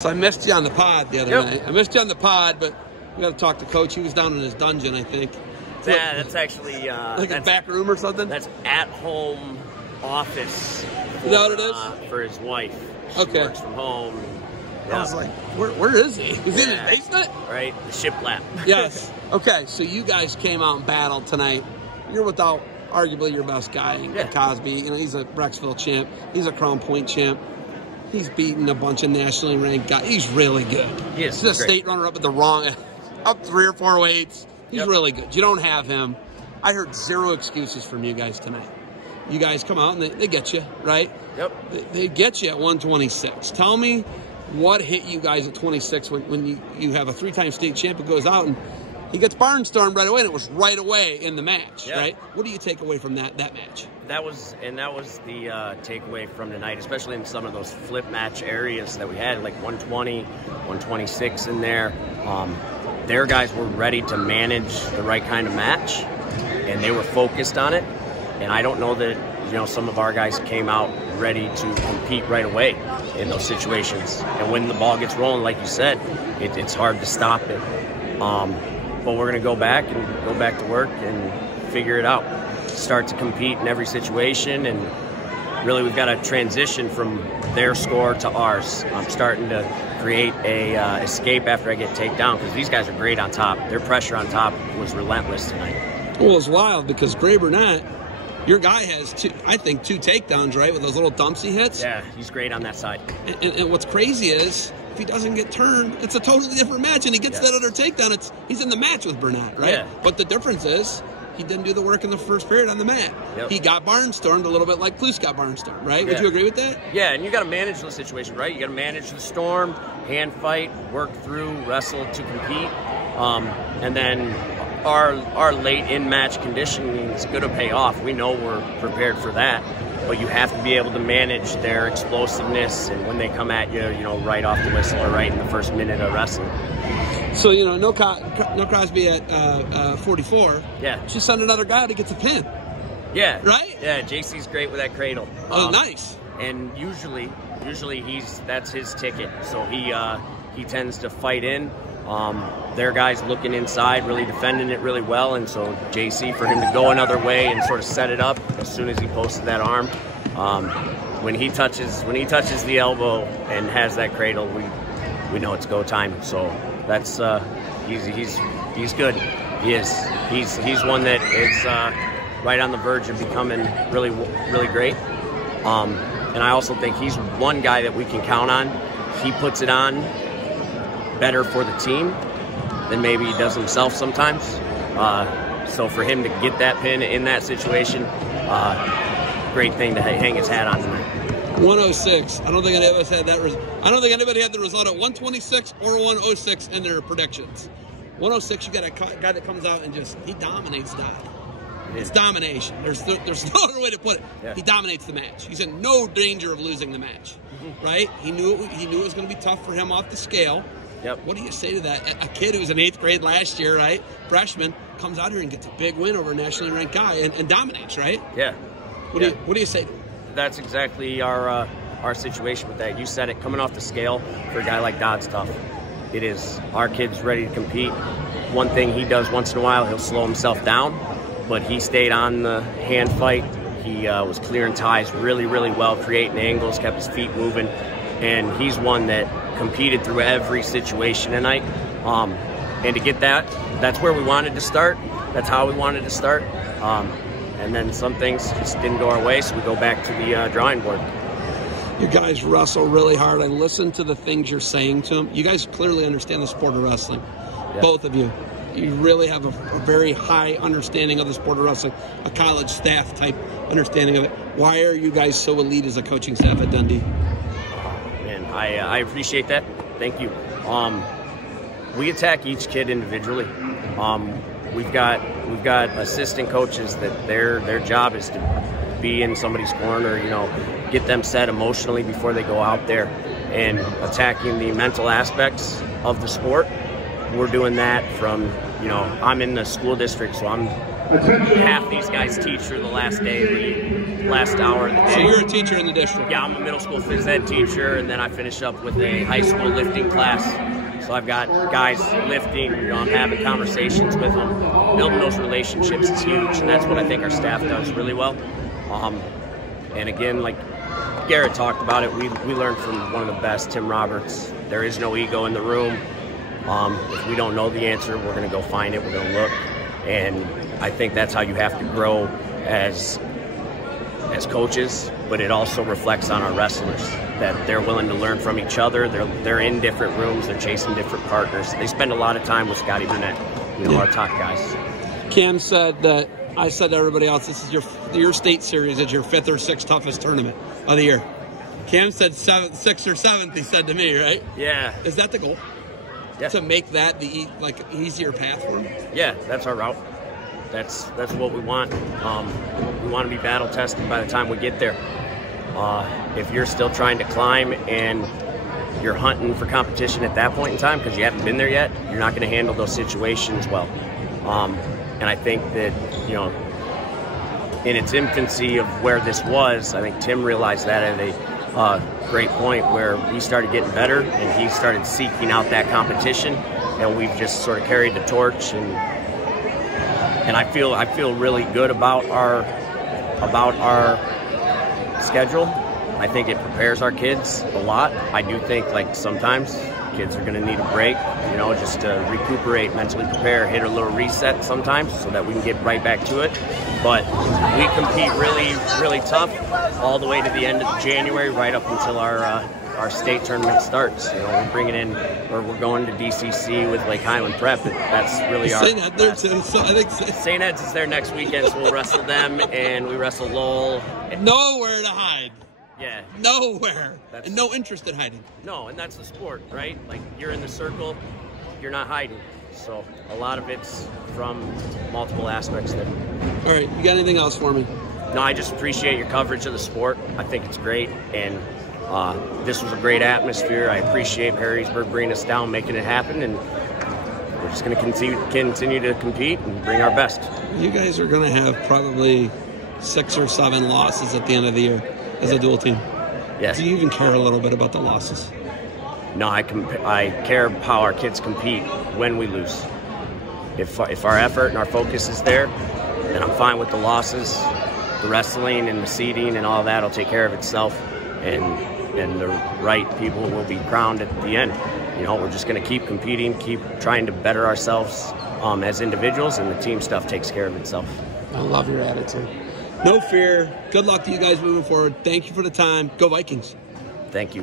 So I missed you on the pod the other night. I missed you on the pod, but we got to talk to Coach. He was down in his dungeon, I think. Yeah, that's actually like a back room or something. That's at-home office. For, is that what it is? For his wife. She works from home. I was like, where is he? Was he in his basement? Right, the shiplap. Yes. Okay, so you guys came out and battled tonight. You're without arguably your best guy, Cosby. You know, he's a Brecksville champ. He's a Crown Point champ. He's beaten a bunch of nationally ranked guys. He's really good. He is. He's a state runner-up at the wrong, up 3 or 4 weights. He's really good. You don't have him. I heard 0 excuses from you guys tonight. You guys come out and they get you, right? Yep. They get you at 126. Tell me what hit you guys at 26 when you have a 3-time state champ who goes out and he gets barnstormed right away, and it was right away in the match, right? What do you take away from that match? That was the takeaway from tonight, especially in some of those flip match areas that we had, like 120, 126 in there. Their guys were ready to manage the right kind of match, and they were focused on it. And I don't know that some of our guys came out ready to compete right away in those situations. And when the ball gets rolling, like you said, it's hard to stop it. But we're going to go back to work and figure it out. Start to compete in every situation, and really we've got to transition from their score to ours. I'm starting to create a escape after I get taken down, because these guys are great on top. Their pressure on top was relentless tonight. Well, it's wild because Gray Burnett, your guy has 2 takedowns, right, with those little dumps he hits? Yeah, he's great on that side. And what's crazy is, if he doesn't get turned, it's a totally different match, and he gets that other takedown. He's in the match with Burnett, right? Yeah. But the difference is, he didn't do the work in the first period on the mat. He got barnstormed a little bit like Plus got barnstormed, right? Would you agree with that? Yeah, and you got to manage the situation, right? You got to manage the storm, hand fight, work through, wrestle to compete, and then our late in match conditioning is going to pay off. We know we're prepared for that, but you have to be able to manage their explosiveness, and when they come at you, right off the whistle or right in the first minute of wrestling. So, no Crosby at 44. Yeah. Just send another guy to get the pin. Yeah. Right? Yeah, JC's great with that cradle. Oh, nice. And usually that's his ticket. So he tends to fight in. Their guys looking inside, really defending it really well, and so JC, for him to go another way and sort of set it up as soon as he posted that arm, when he touches the elbow and has that cradle, we know it's go time. So that's he's good. He is. He's one that is right on the verge of becoming really, really great. And I also think he's one guy that we can count on. He puts it on better for the team than maybe he does himself sometimes. So for him to get that pin in that situation, great thing to hang his hat on tonight. 106. I don't think any of us had that. I don't think anybody had the result at 126 or 106 in their predictions. 106, you got a guy that comes out and he dominates that. It's domination. There's no other way to put it. Yeah. He dominates the match. He's in no danger of losing the match, right? He knew it was going to be tough for him off the scale. Yep. What do you say to that? A kid who was in 8th grade last year, right? Freshman, comes out here and gets a big win over a nationally ranked guy and dominates, right? Yeah. What do you say? That's exactly our situation with that. You said it. Coming off the scale for a guy like Dodd's tough. It is. Our kid's ready to compete. One thing he does once in a while, he'll slow himself down, but he stayed on the hand fight. He was clearing ties really, really well, creating angles, kept his feet moving, and he's one that competed through every situation tonight. And to get that's where we wanted to start. That's how we wanted to start. And then some things just didn't go our way, so we go back to the drawing board. You guys wrestle really hard. I listen to the things you're saying to them. You guys clearly understand the sport of wrestling, both of you. You really have a very high understanding of the sport of wrestling, a college staff type understanding of it. Why are you guys so elite as a coaching staff at Dundee? Man, I appreciate that. Thank you. We attack each kid individually. We've got assistant coaches that their job is to be in somebody's corner, get them set emotionally before they go out there, and attacking the mental aspects of the sport. We're doing that from, I'm in the school district, so I'm half these guys teach for the last day, the last hour of the day. So you're a teacher in the district? Yeah, I'm a middle school phys ed teacher, and then I finish up with a high school lifting class. So I've got guys lifting, I'm having conversations with them. Building those relationships is huge, and that's what I think our staff does really well. And again, like Garrett talked about it, we learned from one of the best, Tim Roberts. There is no ego in the room. If we don't know the answer, we're going to go find it, we're going to look. And I think that's how you have to grow as coaches, but it also reflects on our wrestlers, that they're willing to learn from each other. They're in different rooms, they're chasing different partners. They spend a lot of time with Scotty Burnett, our top guys. Cam said that, I said to everybody else, this is your state series is your 5th or 6th toughest tournament of the year. Cam said 6th or 7th, he said to me, right? Yeah. Is that the goal? Yeah. To make that the easier path for him? Yeah, that's our route. That's what we want. We want to be battle tested by the time we get there. If you're still trying to climb and you're hunting for competition at that point in time because you haven't been there yet, you're not going to handle those situations well. And I think that, in its infancy of where this was, I think Tim realized that at a great point where we started getting better and he started seeking out that competition, and we've just sort of carried the torch. And I feel really good about our schedule. I think it prepares our kids a lot. I do think sometimes kids are going to need a break, just to recuperate, mentally prepare, hit a little reset sometimes so that we can get right back to it. But we compete really, really tough all the way to the end of January, right up until our state tournament starts. We're bringing in, or we're going to DCC with Lake Highland Prep. That's really our. St. Ed's there too, so I think St. Ed's is there next weekend, so we'll wrestle them, and we wrestle Lowell. Nowhere to hide. Yeah. Nowhere. And no interest in hiding. No, and that's the sport, right? You're in the circle, you're not hiding. So a lot of it's from multiple aspects there. All right, you got anything else for me? No, I just appreciate your coverage of the sport. I think it's great, and this was a great atmosphere. I appreciate Harrisburg bringing us down, making it happen, and we're just going to continue to compete and bring our best. You guys are going to have probably 6 or 7 losses at the end of the year as a dual team. Yes. Do you even care a little bit about the losses? No, I care how our kids compete when we lose. If our effort and our focus is there, then I'm fine with the losses. The wrestling and the seeding and all that will take care of itself, and the right people will be crowned at the end. We're just going to keep competing, keep trying to better ourselves as individuals, and the team stuff takes care of itself. I love your attitude. No fear. Good luck to you guys moving forward. Thank you for the time. Go Vikings. Thank you.